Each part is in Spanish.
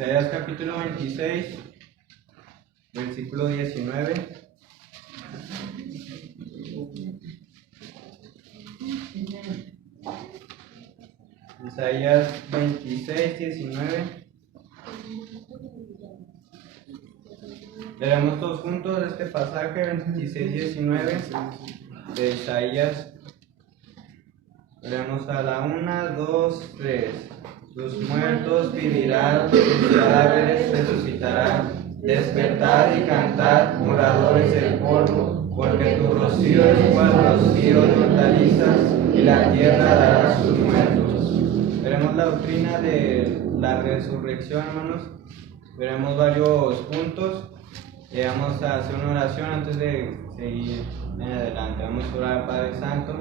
Isaías capítulo 26, versículo 19. Isaías 26, 19. Leemos todos juntos este pasaje 26, 19 de Isaías. Leemos a la 1, 2, 3. Tus muertos vivirán, tus cadáveres resucitarán. Despertad y cantad, moradores del polvo, porque tu rocío es cual rocío de hortalizas, y la tierra dará sus muertos. Veremos la doctrina de la resurrección, hermanos. Veremos varios puntos. Vamos a hacer una oración antes de seguir en adelante. Vamos a orar, Padre Santo.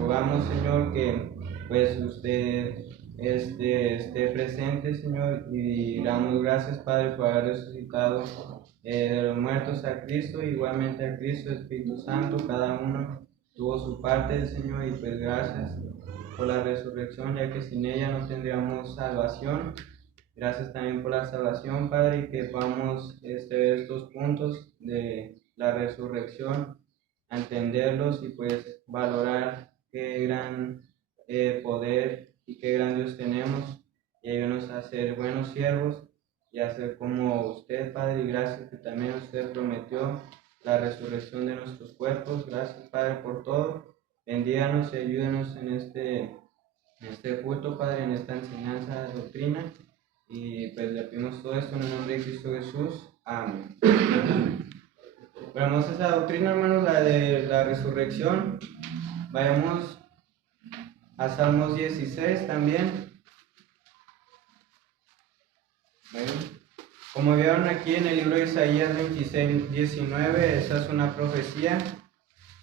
Rogamos, Señor, que pues usted esté presente, Señor, y damos gracias, Padre, por haber resucitado de los muertos a Cristo, igualmente a Cristo, Espíritu Santo. Cada uno tuvo su parte, Señor, y pues gracias por la resurrección, ya que sin ella no tendríamos salvación. Gracias también por la salvación, Padre, y que podamos ver estos puntos de la resurrección, entenderlos y pues valorar qué gran poder y qué gran Dios tenemos, y ayúdanos a ser buenos siervos y a ser como usted, Padre, y gracias que también usted prometió la resurrección de nuestros cuerpos. Gracias, Padre, por todo. Bendíganos y ayúdenos en este culto, Padre, en esta enseñanza de doctrina. Y pues le pedimos todo esto en el nombre de Cristo Jesús. Amén. Veamos esa doctrina, hermanos, la de la resurrección. Vayamos a Salmos 16 también. Bueno, como vieron aquí en el libro de Isaías 26, 19, esa es una profecía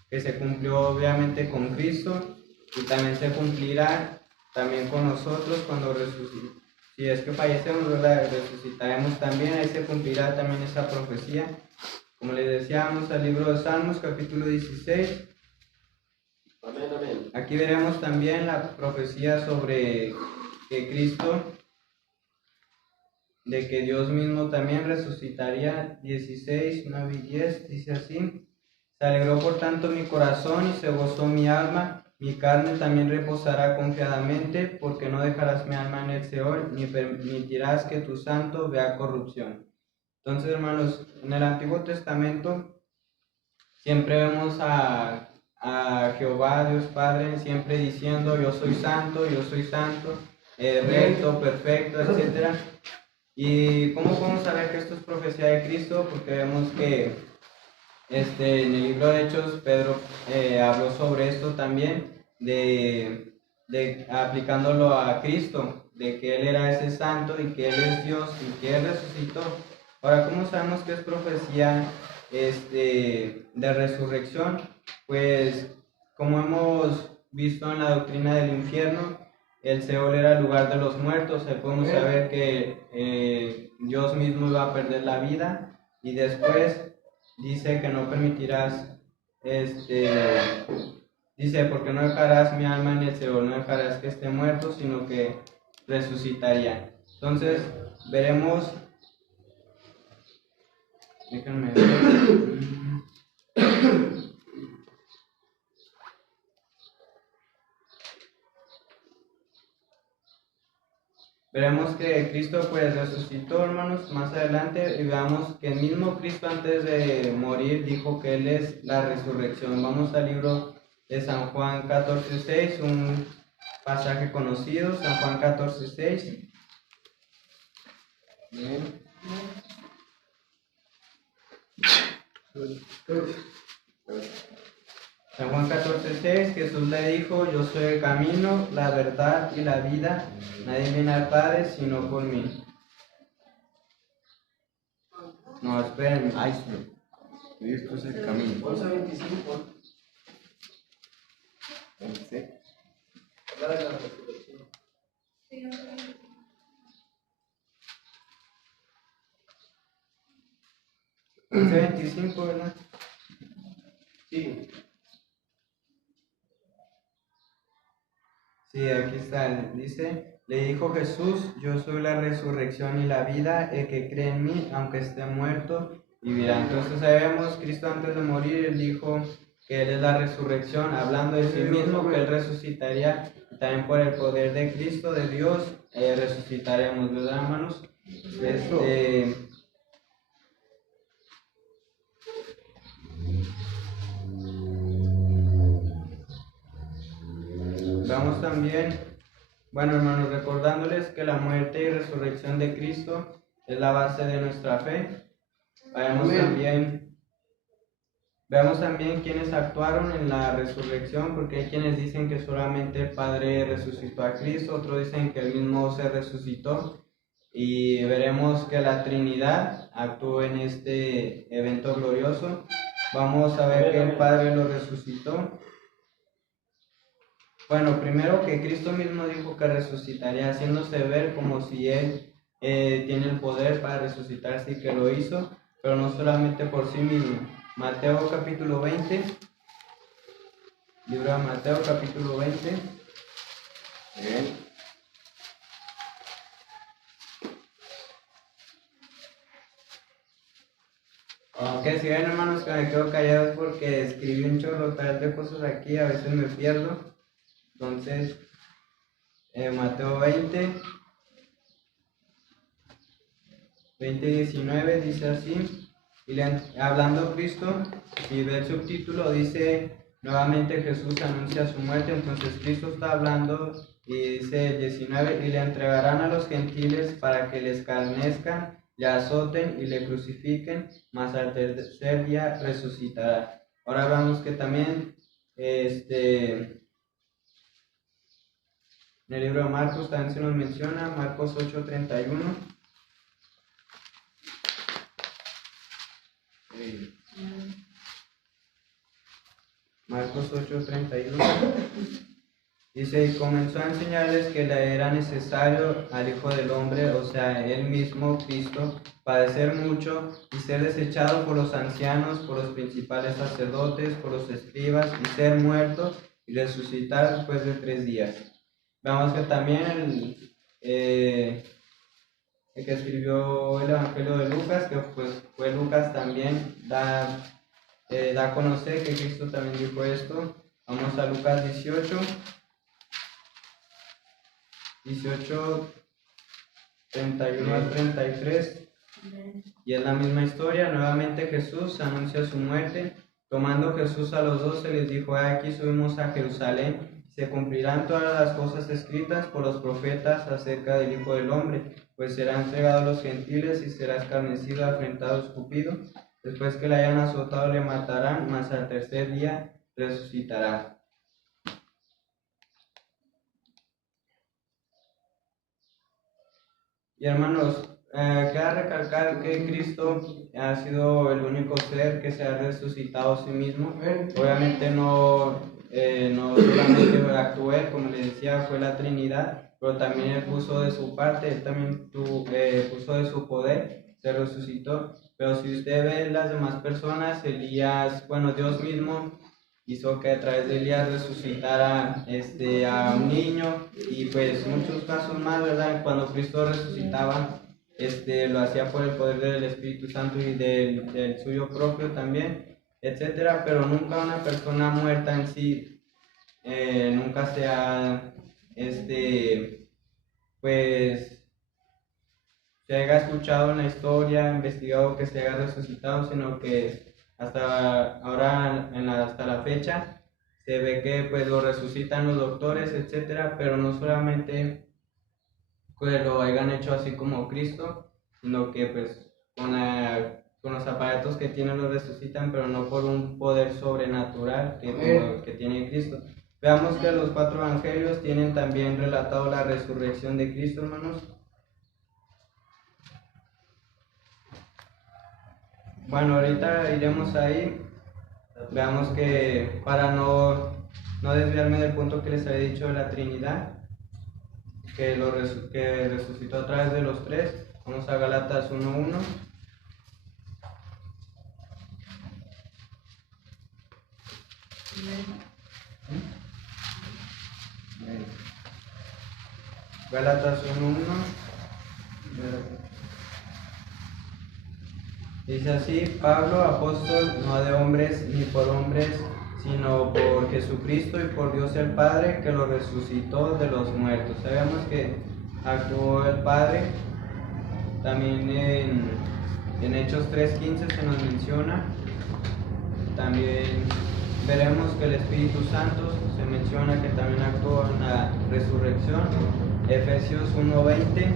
que se cumplió obviamente con Cristo y también se cumplirá también con nosotros cuando resucitemos. Si es que fallecemos, ¿verdad? Resucitaremos también, ahí se cumplirá también esa profecía. Como les decíamos, al libro de Salmos, capítulo 16. Amén, amén. Aquí veremos también la profecía sobre que Cristo, de que Dios mismo también resucitaría. 16, 9 y 10, dice así: Se alegró por tanto mi corazón y se gozó mi alma. Mi carne también reposará confiadamente, porque no dejarás mi alma en el Seol, ni permitirás que tu santo vea corrupción. Entonces, hermanos, en el Antiguo Testamento siempre vemos a Jehová, Dios Padre, siempre diciendo: yo soy santo, recto, perfecto, etc. ¿Y cómo podemos saber que esto es profecía de Cristo? Porque vemos que en el libro de Hechos, Pedro habló sobre esto también, de aplicándolo a Cristo, de que Él era ese santo y que Él es Dios y que Él resucitó. Ahora, ¿cómo sabemos que es profecía de resurrección? Pues, como hemos visto en la doctrina del infierno, el Seol era el lugar de los muertos. Ahí podemos saber que Dios mismo iba a perder la vida, y después dice que no permitirás, dice: porque no dejarás mi alma en el Seol, no dejarás que esté muerto, sino que resucitaría. Entonces, veremos, déjenme ver. Veremos que Cristo pues resucitó, hermanos, más adelante, y veamos que el mismo Cristo antes de morir dijo que Él es la resurrección. Vamos al libro de San Juan 14:6, un pasaje conocido, San Juan 14:6. Bien. San Juan 14:6, Jesús le dijo: yo soy el camino, la verdad y la vida, nadie viene al Padre sino por mí. No, esperen. Ay, sí. Cristo es el camino. 11:25. 11. Habla de la resurrección. 11:25, ¿verdad? Sí. Sí, aquí está. Dice: Le dijo Jesús: yo soy la resurrección y la vida, el que cree en mí, aunque esté muerto, vivirá. Entonces sabemos, Cristo antes de morir, Él dijo que Él es la resurrección, hablando de sí mismo, que Él resucitaría, y también por el poder de Cristo, de Dios, resucitaremos, ¿verdad, hermanos? Vamos también, bueno, hermanos, recordándoles que la muerte y resurrección de Cristo es la base de nuestra fe. Veamos también quiénes actuaron en la resurrección, porque hay quienes dicen que solamente el Padre resucitó a Cristo, otros dicen que Él mismo se resucitó, y veremos que la Trinidad actuó en este evento glorioso. Vamos a ver que el Padre lo resucitó. Bueno, primero que Cristo mismo dijo que resucitaría, haciéndose ver como si Él tiene el poder para resucitar, sí que lo hizo, pero no solamente por sí mismo. Mateo capítulo 20, libro de Mateo capítulo 20. Bien. Aunque si ven, hermanos, que me quedo callado es porque escribí un chorro tal de cosas aquí, a veces me pierdo. Entonces, Mateo 20, 19 dice así, y hablando Cristo, y ve el subtítulo, dice nuevamente Jesús anuncia su muerte. Entonces Cristo está hablando y dice el 19, y le entregarán a los gentiles para que le escarnezcan, le azoten y le crucifiquen, mas al tercer día resucitará. Ahora vemos que también en el libro de Marcos también se nos menciona, Marcos 8:31. Marcos 8:31 dice: y comenzó a enseñarles que le era necesario al Hijo del Hombre, o sea, él mismo, Cristo, padecer mucho y ser desechado por los ancianos, por los principales sacerdotes, por los escribas, y ser muerto y resucitar después de 3 días. Vemos que también el que escribió el Evangelio de Lucas, que pues fue Lucas, también da a conocer que Cristo también dijo esto. Vamos a Lucas 18, 31 al 33. Y es la misma historia. Nuevamente Jesús anuncia su muerte. Tomando Jesús a los 12, les dijo: aquí subimos a Jerusalén, se cumplirán todas las cosas escritas por los profetas acerca del Hijo del Hombre, pues será entregado a los gentiles y será escarnecido, afrentado, escupido. Después que le hayan azotado, le matarán, mas al tercer día resucitará. Y hermanos, queda recalcar que Cristo ha sido el único ser que se ha resucitado a sí mismo. Obviamente no solamente actuó Él, como les decía, fue la Trinidad, pero también Él puso de su parte, Él también puso de su poder, se resucitó. Pero si usted ve las demás personas, Elías, bueno, Dios mismo hizo que a través de Elías resucitara a un niño, y pues muchos casos más, ¿verdad? Cuando Cristo resucitaba, lo hacía por el poder del Espíritu Santo y del suyo propio también, etcétera. Pero nunca una persona muerta en sí, nunca se ha, pues, se haya escuchado en la historia, investigado que se haya resucitado, sino que hasta ahora, hasta la fecha, se ve que pues lo resucitan los doctores, etcétera, pero no solamente pues lo hayan hecho así como Cristo, sino que pues con los aparatos que tienen lo resucitan, pero no por un poder sobrenatural que tiene Cristo. Veamos que los 4 evangelios tienen también relatado la resurrección de Cristo, hermanos. Bueno, ahorita iremos ahí. Veamos que para no desviarme del punto que les había dicho de la Trinidad, que resucitó a través de los 3, vamos a Gálatas 1:1. Gálatas 1:1. Dice así: Pablo, apóstol, no de hombres ni por hombres, sino por Jesucristo y por Dios el Padre, que lo resucitó de los muertos. Sabemos que actuó el Padre. También en Hechos 3:15 se nos menciona. También veremos que el Espíritu Santo se menciona que también actuó en la resurrección. Efesios 1:20,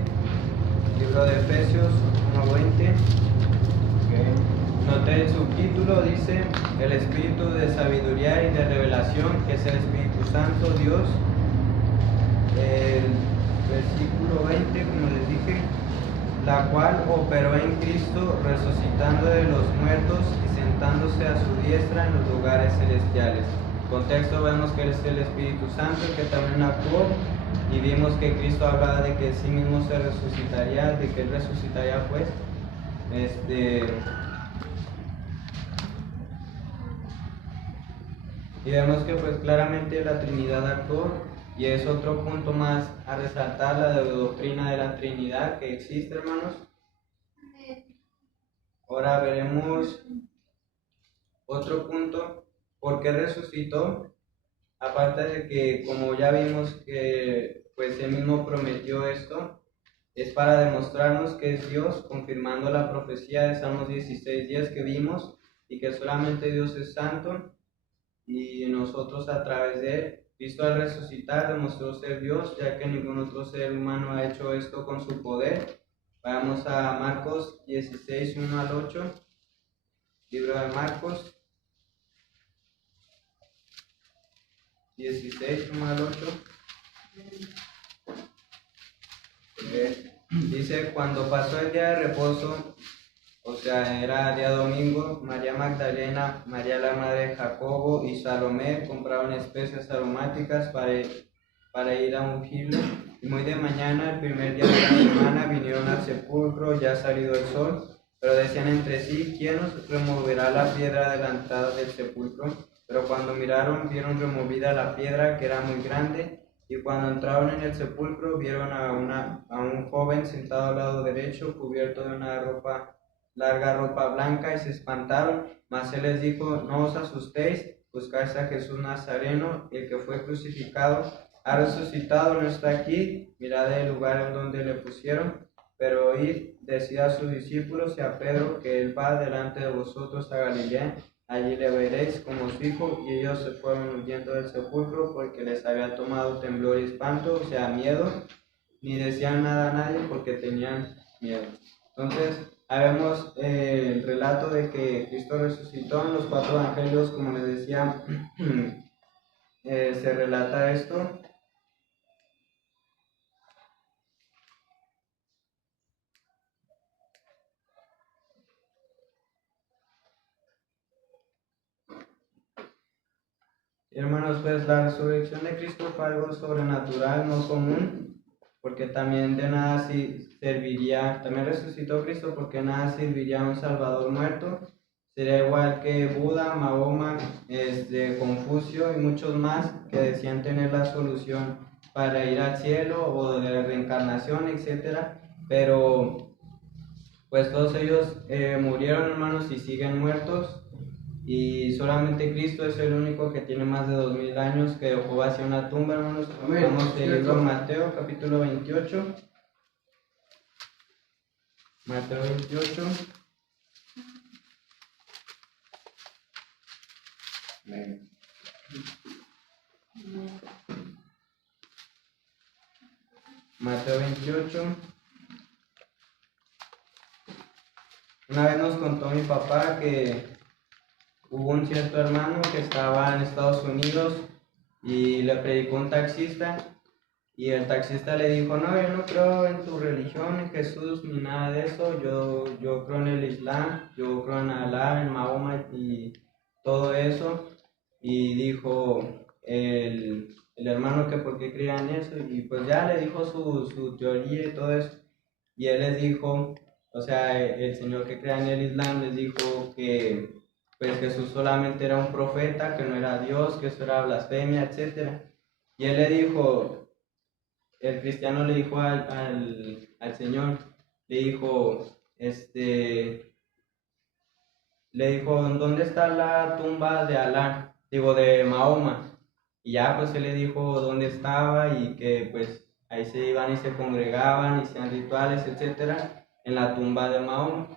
libro de Efesios 1:20. Noté el subtítulo, dice: el Espíritu de sabiduría y de revelación, que es el Espíritu Santo, Dios. El versículo 20, como les dije: la cual operó en Cristo, resucitando de los muertos y sentándose a su diestra en los lugares celestiales. En contexto vemos que es el Espíritu Santo el que también actuó, y vimos que Cristo hablaba de que sí mismo se resucitaría, de que él resucitaría pues. Y vemos que pues claramente la Trinidad actuó, y es otro punto más a resaltar, la doctrina de la Trinidad que existe, hermanos. Ahora veremos otro punto: ¿por qué resucitó? Aparte de que, como ya vimos que pues él mismo prometió esto, es para demostrarnos que es Dios, confirmando la profecía de Salmos 16:10 que vimos, y que solamente Dios es santo, y nosotros a través de él. Cristo al resucitar demostró ser Dios, ya que ningún otro ser humano ha hecho esto con su poder. Vamos a Marcos 16:1-8, libro de Marcos 16:1-8. Dice: cuando pasó el día de reposo, o sea, era día domingo, María Magdalena, María la madre de Jacobo y Salomé compraron especias aromáticas para ir a ungirlo. Y muy de mañana, el primer día de la semana, vinieron al sepulcro, ya salido el sol, pero decían entre sí: ¿quién nos removerá la piedra de la entrada del sepulcro? Pero cuando miraron, vieron removida la piedra, que era muy grande. Y cuando entraron en el sepulcro, vieron a un joven sentado al lado derecho, cubierto de una larga ropa blanca, y se espantaron. Mas él les dijo: no os asustéis, buscáis a Jesús Nazareno, el que fue crucificado. Ha resucitado, no está aquí. Mirad el lugar en donde le pusieron. Pero id, decid a sus discípulos y a Pedro que él va delante de vosotros a Galilea. Allí le veréis, como os dijo. Y ellos se fueron huyendo del sepulcro, porque les había tomado temblor y espanto, o sea, miedo. Ni decían nada a nadie, porque tenían miedo. Entonces, vemos el relato de que Cristo resucitó. En los 4 evangelios, como les decía, se relata esto. Hermanos, pues la resurrección de Cristo fue algo sobrenatural, no común, porque también de nada serviría. También resucitó Cristo, porque nada serviría a un Salvador muerto. Sería igual que Buda, Mahoma, Confucio y muchos más que decían tener la solución para ir al cielo o de la reencarnación, etcétera. Pero pues todos ellos murieron, hermanos, y siguen muertos. Y solamente Cristo es el único que tiene más de 2000 años, que dejó vacía una tumba, hermanos. Vamos al libro de Mateo, capítulo 28. Mateo 28. Amén. Mateo 28. Una vez nos contó mi papá que hubo un cierto hermano que estaba en Estados Unidos y le predicó un taxista, y el taxista le dijo: no, yo no creo en tu religión, en Jesús, ni nada de eso. Yo creo en el Islam, yo creo en Alá, en Mahoma y todo eso. Y dijo el hermano que por qué creía en eso, y pues ya le dijo su teoría y todo eso. Y él les dijo, o sea, el señor que creía en el Islam les dijo que pues Jesús solamente era un profeta, que no era Dios, que eso era blasfemia, etc. Y él le dijo: el cristiano le dijo al Señor, le dijo, le dijo, ¿dónde está la tumba de Alá? Digo, de Mahoma. Y ya pues él le dijo dónde estaba y que pues ahí se iban y se congregaban y hacían rituales, etcétera, en la tumba de Mahoma.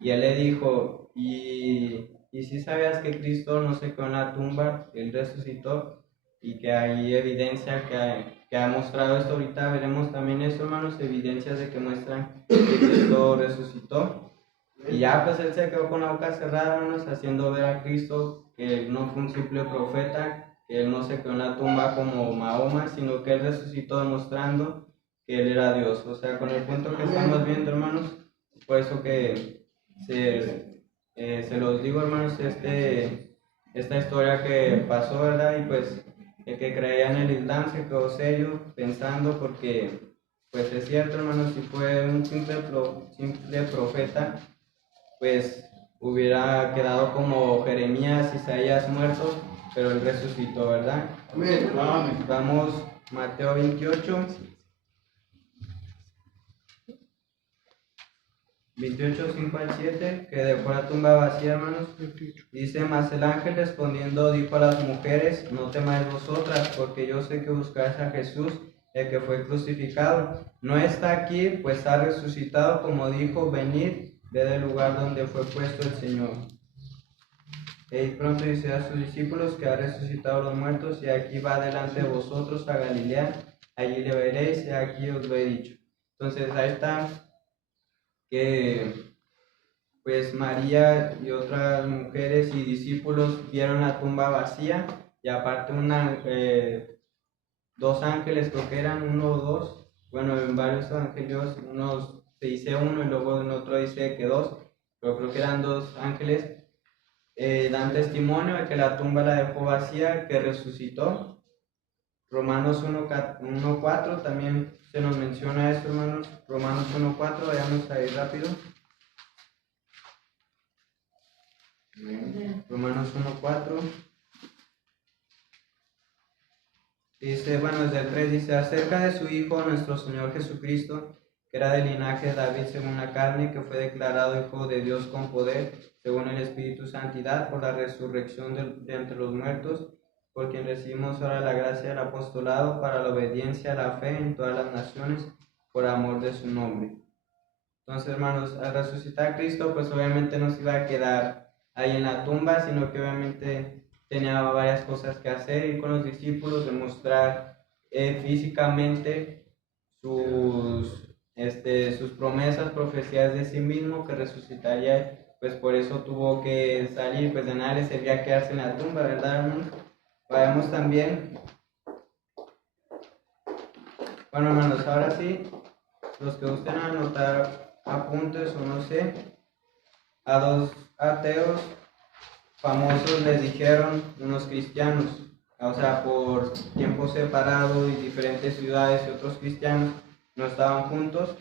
Y él le dijo, ¿y si sabías que Cristo no se quedó en la tumba, él resucitó? Y que hay evidencia que ha mostrado esto. Ahorita veremos también eso, hermanos, evidencias de que muestran que Cristo resucitó. Y ya pues él se quedó con la boca cerrada, hermanos, haciendo ver a Cristo que él no fue un simple profeta, que él no se quedó en la tumba como Mahoma, sino que él resucitó demostrando que él era Dios. O sea, con el punto que estamos viendo, hermanos, por eso que se los digo, hermanos, esta historia que pasó, ¿verdad? Y pues el que creía en el Islam se quedó serio pensando porque, pues es cierto, hermanos, si fue un simple profeta, pues hubiera quedado como Jeremías, Isaías muertos, pero él resucitó, ¿verdad? Amén. Vamos, Mateo 28, 5 al 7, que dejó la tumba vacía, hermanos. Dice, mas el ángel respondiendo dijo a las mujeres, no temáis vosotras, porque yo sé que buscáis a Jesús, el que fue crucificado. No está aquí, pues ha resucitado, como dijo, venid, ved el lugar donde fue puesto el Señor. Y pronto dice a sus discípulos que ha resucitado a los muertos, y aquí va delante de vosotros a Galilea, allí le veréis, y aquí os lo he dicho. Entonces ahí está que pues María y otras mujeres y discípulos vieron la tumba vacía, y aparte dos ángeles, creo que eran uno o dos, bueno, en varios evangelios unos se dice uno y luego en otro dice que dos, pero creo que eran dos ángeles, dan testimonio de que la tumba la dejó vacía, que resucitó. Romanos 1:4 también se nos menciona eso, hermanos. Romanos 1:4, vayamos ahí rápido. Romanos 1:4 dice, bueno, desde el 3 dice, acerca de su Hijo, nuestro Señor Jesucristo, que era del linaje de David según la carne, que fue declarado Hijo de Dios con poder, según el Espíritu Santidad, por la resurrección de entre los muertos, por quien recibimos ahora la gracia del apostolado para la obediencia a la fe en todas las naciones, por amor de su nombre. Entonces, hermanos, al resucitar Cristo, pues obviamente no se iba a quedar ahí en la tumba, sino que obviamente tenía varias cosas que hacer, ir con los discípulos, demostrar físicamente sus promesas, profecías de sí mismo, que resucitaría, pues por eso tuvo que salir, pues de nada le servía quedarse en la tumba, ¿verdad, hermanos? Vayamos también. Bueno, hermanos, ahora sí, los que gusten anotar apuntes o no sé, a dos ateos famosos les dijeron unos cristianos, o sea, por tiempo separado y diferentes ciudades y otros cristianos no estaban juntos,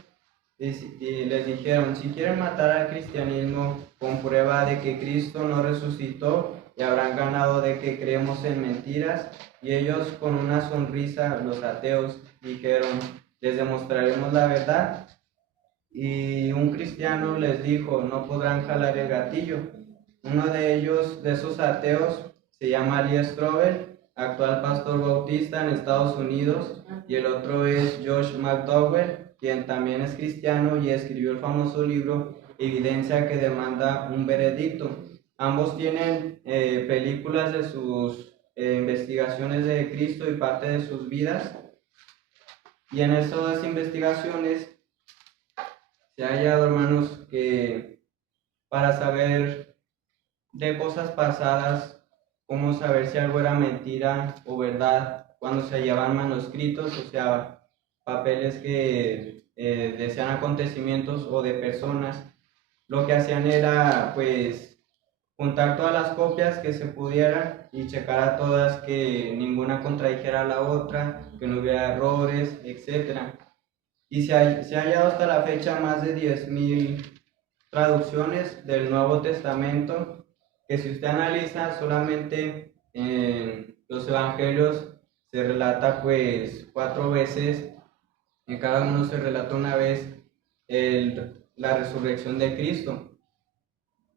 y les dijeron, si quieren matar al cristianismo con prueba de que Cristo no resucitó, y habrán ganado de que creemos en mentiras. Y ellos con una sonrisa, los ateos, dijeron, les demostraremos la verdad. Y un cristiano les dijo, no podrán jalar el gatillo. Uno de ellos, de esos ateos, se llama Lee Strobel, actual pastor bautista en Estados Unidos, y el otro es Josh McDowell, quien también es cristiano y escribió el famoso libro Evidencia que demanda un veredicto. Ambos tienen películas de sus investigaciones de Cristo y parte de sus vidas, y en esas investigaciones se ha hallado, hermanos, que para saber de cosas pasadas, cómo saber si algo era mentira o verdad, cuando se hallaban manuscritos, o sea, papeles que decían acontecimientos o de personas, lo que hacían era, pues, juntar todas las copias que se pudieran y checar a todas que ninguna contradijera a la otra, que no hubiera errores, etcétera. Y se ha hallado hasta la fecha más de 10,000 traducciones del Nuevo Testamento, que si usted analiza solamente en los evangelios se relata pues 4 veces En cada uno se relata una vez la resurrección de Cristo.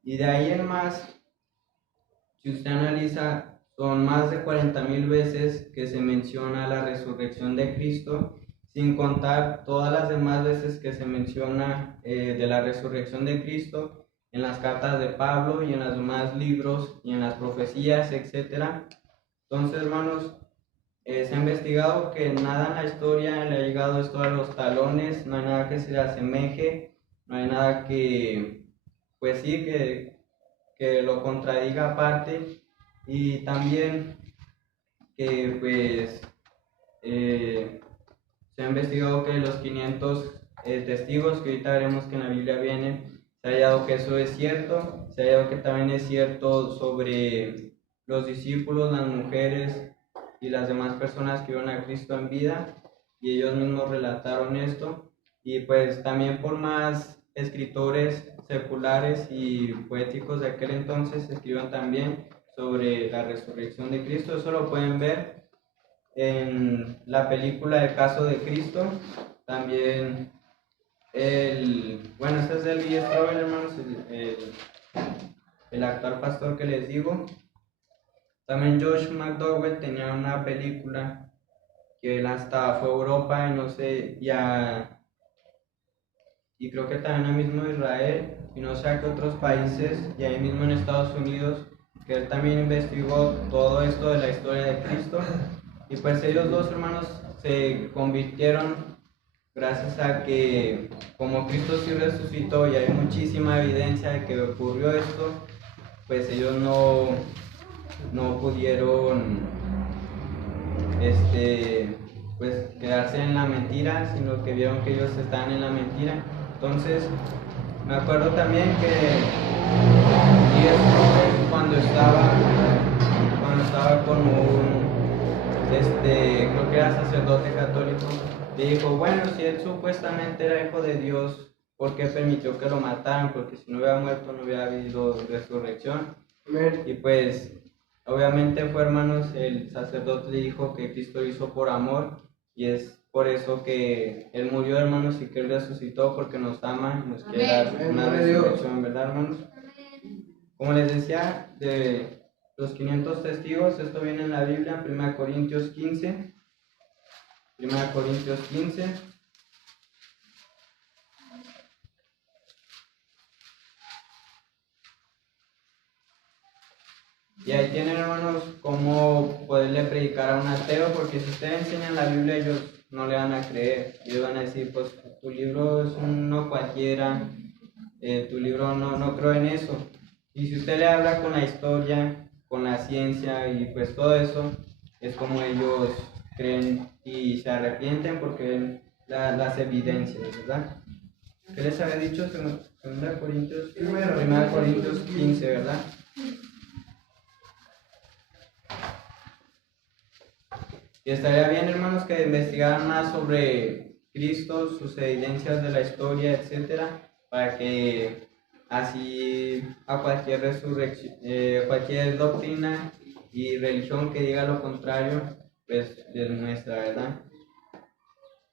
Y de ahí en más, si usted analiza, son más de 40,000 veces que se menciona la resurrección de Cristo, sin contar todas las demás veces que se menciona de la resurrección de Cristo en las cartas de Pablo y en los demás libros y en las profecías, etc. Entonces, hermanos, se ha investigado que nada en la historia le ha llegado esto a los talones, no hay nada que se le asemeje, no hay nada que, pues sí, que lo contradiga aparte, y también que pues se ha investigado que los 500 testigos que ahorita veremos que en la Biblia vienen, se ha hallado que eso es cierto, se ha hallado que también es cierto sobre los discípulos, las mujeres y las demás personas que vieron a Cristo en vida, y ellos mismos relataron esto. Y pues también por más escritores seculares y poéticos de aquel entonces escriban también sobre la resurrección de Cristo. Eso lo pueden ver en la película El caso de Cristo. También bueno, este es el Lee Strobel, hermanos, el actual pastor que les digo. También Josh McDowell tenía una película que él hasta fue a Europa y no sé, y creo que también ahí mismo Israel y no sé a qué otros países, y ahí mismo en Estados Unidos, que él también investigó todo esto de la historia de Cristo. Y pues ellos dos, hermanos, se convirtieron gracias a que como Cristo sí resucitó y hay muchísima evidencia de que ocurrió esto, pues ellos no pudieron pues quedarse en la mentira, sino que vieron que ellos estaban en la mentira. Entonces me acuerdo también que cuando estaba con un creo que era sacerdote católico, le dijo, bueno, si él supuestamente era hijo de Dios, ¿por qué permitió que lo mataran? Porque si no hubiera muerto no hubiera habido resurrección. Y pues obviamente fue, hermanos, el sacerdote le dijo que Cristo lo hizo por amor, y es por eso que Él murió, hermanos, y que Él resucitó, porque nos ama y nos quiere dar una resurrección, ¿verdad, hermanos? Como les decía, de los 500 testigos, esto viene en la Biblia, en 1 Corintios 15. 1 Corintios 15. Y ahí tienen, hermanos, cómo poderle predicar a un ateo, porque si ustedes enseñan la Biblia, ellos no le van a creer. Ellos van a decir, pues tu libro es uno cualquiera, tu libro no creo en eso. Y si usted le habla con la historia, con la ciencia y pues todo eso, es como ellos creen y se arrepienten porque ven las evidencias, ¿verdad? ¿Qué les había dicho? 2 Corintios, 1 Corintios 15, ¿verdad? Y estaría bien, hermanos, que investigaran más sobre Cristo, sus evidencias de la historia, etcétera, para que así a cualquier resurrección, cualquier doctrina y religión que diga lo contrario, pues les muestra, ¿verdad?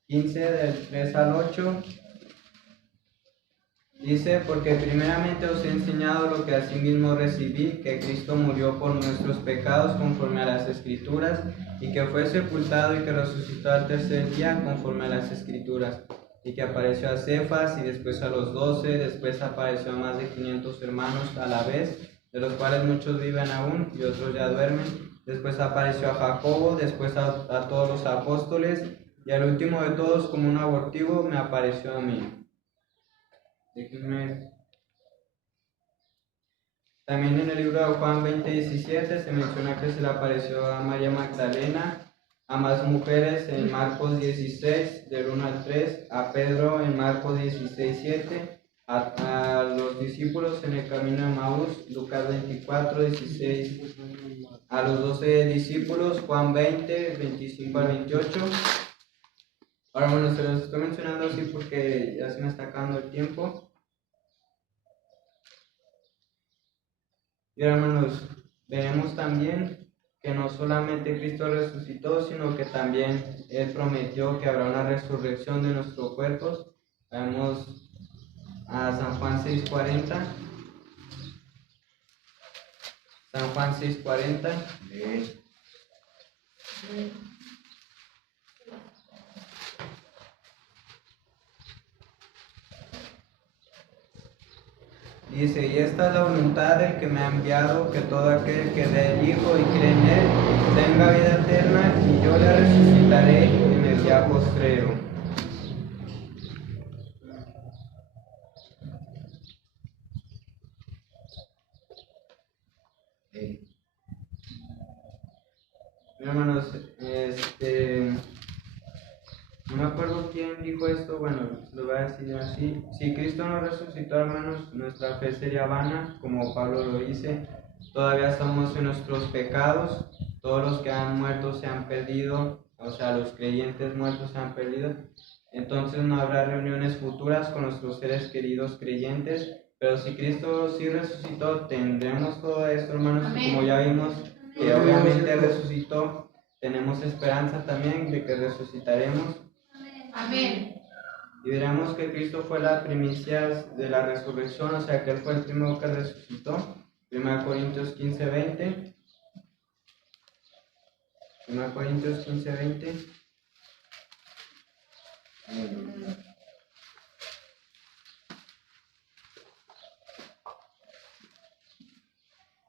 15 del 3 al 8. Dice, porque primeramente os he enseñado lo que asimismo recibí, que Cristo murió por nuestros pecados conforme a las Escrituras, y que fue sepultado y que resucitó al tercer día conforme a las Escrituras, y que apareció a Cefas y después a los 12, después apareció a más de 500 hermanos a la vez, de los cuales muchos viven aún y otros ya duermen. Después apareció a Jacobo, después a todos los apóstoles, y al último de todos, como un abortivo, me apareció a mí. También en el libro de Juan 20:17 se menciona que se le apareció a María Magdalena, a más mujeres en Marcos 16, del 1 al 3, a Pedro en Marcos 16:7, a los discípulos en el camino de Maús, Lucas 24:16, a los 12 discípulos, Juan 20:25 al 28. Ahora, bueno, se los estoy mencionando así porque ya se me está acabando el tiempo. Y ahora, hermanos, veremos también que no solamente Cristo resucitó, sino que también Él prometió que habrá una resurrección de nuestros cuerpos. Vamos a San Juan 6:40. San Juan 6:40. Amén. Dice, y esta es la voluntad del que me ha enviado, que todo aquel que ve al Hijo y cree en Él tenga vida eterna, y yo le resucitaré en el día postrero. Hermanos, no me acuerdo quién dijo esto, bueno, lo voy a decir así. Si Cristo no resucitó, hermanos, nuestra fe sería vana, como Pablo lo dice. Todavía estamos en nuestros pecados, todos los que han muerto se han perdido, o sea, los creyentes muertos se han perdido. Entonces no habrá reuniones futuras con nuestros seres queridos creyentes, pero si Cristo sí resucitó, tendremos todo esto, hermanos. Amén. Como ya vimos que obviamente resucitó, tenemos esperanza también de que resucitaremos. Amén. Y veremos que Cristo fue la primicia de la resurrección, o sea que Él fue el primero que resucitó. 1 Corintios 15:20. 1 Corintios 15:20.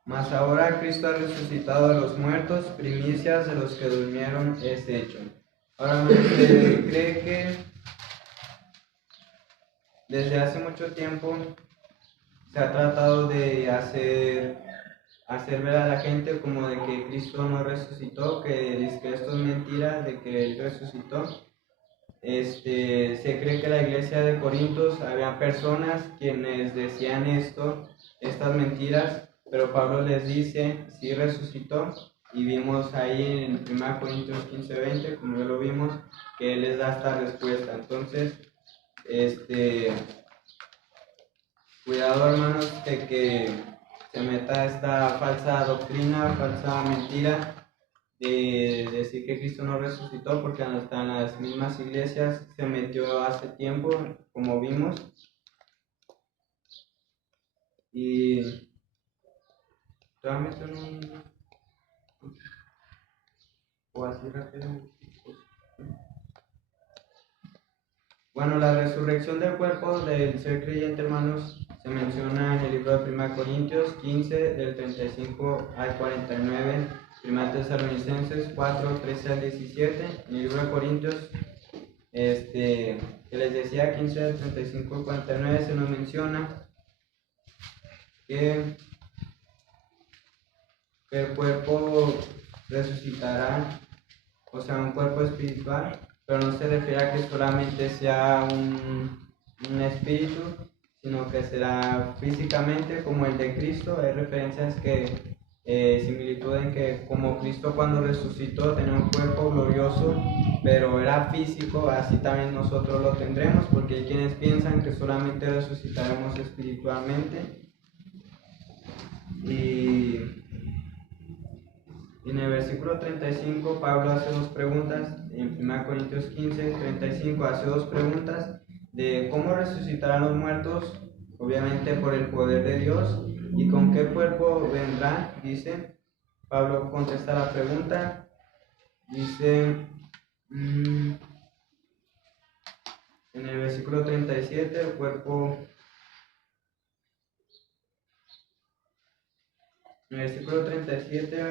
Mas ahora Cristo ha resucitado de los muertos, primicias de los que durmieron es hecho. Ahora, ¿se cree que desde hace mucho tiempo se ha tratado de hacer ver a la gente como de que Cristo no resucitó, que esto es mentira, de que Él resucitó? Se cree que en la iglesia de Corintios había personas quienes decían estas mentiras, pero Pablo les dice, sí resucitó, y vimos ahí en 1 Corintios 15:20, como ya lo vimos, que Él les da esta respuesta. Entonces, cuidado, hermanos, de que se meta esta falsa doctrina, falsa mentira, de decir que Cristo no resucitó, porque hasta en las mismas iglesias se metió hace tiempo, como vimos. Y solamente o así rápido. Bueno, la resurrección del cuerpo del ser creyente, hermanos, se menciona en el libro de 1 Corintios 15, del 35 al 49, 1 Tesalonicenses 4, 13 al 17, en el libro de Corintios, que les decía, 15 del 35 al 49, se nos menciona que el cuerpo resucitará, o sea, un cuerpo espiritual, pero no se refiere a que solamente sea un espíritu, sino que será físicamente como el de Cristo. Hay referencias que similitud en que como Cristo cuando resucitó tenía un cuerpo glorioso, pero era físico, así también nosotros lo tendremos, porque hay quienes piensan que solamente resucitaremos espiritualmente. Y en el versículo 35, Pablo hace dos preguntas. En 1 Corintios 15, 35 hace dos preguntas de cómo resucitarán los muertos, obviamente por el poder de Dios, y con qué cuerpo vendrán, dice. Pablo contesta la pregunta, dice en el versículo 37, el cuerpo. En el versículo 37,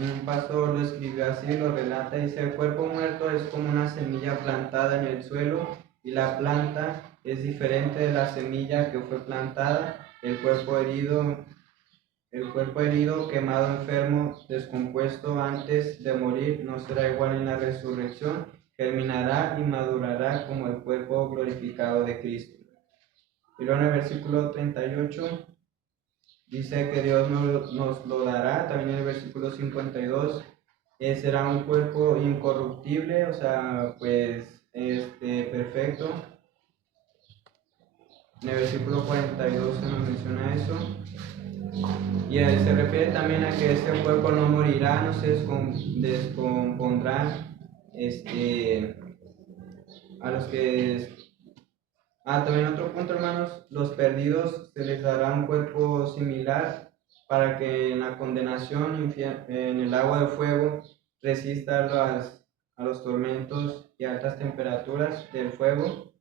un pastor lo escribió así, lo relata, dice: el cuerpo muerto es como una semilla plantada en el suelo, y la planta es diferente de la semilla que fue plantada. El cuerpo herido, quemado, enfermo, descompuesto antes de morir, no será igual en la resurrección, germinará y madurará como el cuerpo glorificado de Cristo. Y luego en el versículo 38 dice que Dios nos lo dará. También en el versículo 52, será un cuerpo incorruptible, o sea, pues, perfecto. En el versículo 42 se nos menciona eso. Y se refiere también a que este cuerpo no morirá, no se descompondrá. A los que... también otro punto, hermanos, los perdidos se les dará un cuerpo similar para que en la condenación en el agua de fuego resista a los tormentos y altas temperaturas del fuego.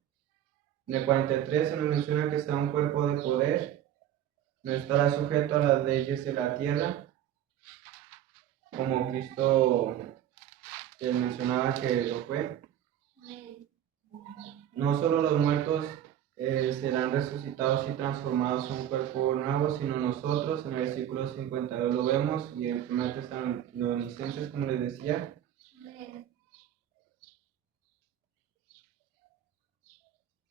En el 43 se nos menciona que será un cuerpo de poder, no estará sujeto a las leyes de la tierra, como Cristo mencionaba que lo fue. No solo los muertos serán resucitados y transformados en un cuerpo nuevo, sino nosotros. En el versículo 52 lo vemos, y en 1 Tesalonicenses, como les decía.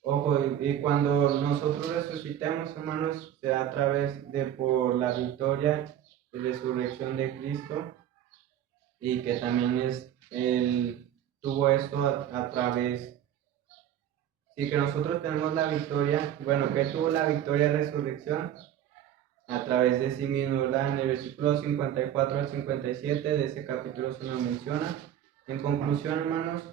Ojo, y cuando nosotros resucitemos, hermanos, será a través de por la victoria y resurrección de Cristo, y que también Él tuvo esto a través. Sí, que nosotros tenemos la victoria, bueno, que Él tuvo la victoria de resurrección a través de sí mismo, ¿verdad? En el versículo 54 al 57 de ese capítulo se nos menciona. En conclusión, hermanos,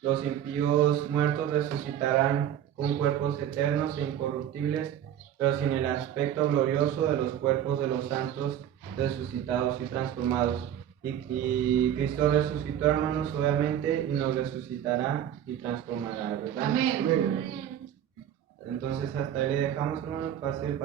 los impíos muertos resucitarán con cuerpos eternos e incorruptibles, pero sin el aspecto glorioso de los cuerpos de los santos resucitados y transformados. Y Cristo resucitó, hermanos, obviamente, y nos resucitará y transformará, ¿verdad? Amén. Entonces hasta ahí le dejamos, hermanos, para hacer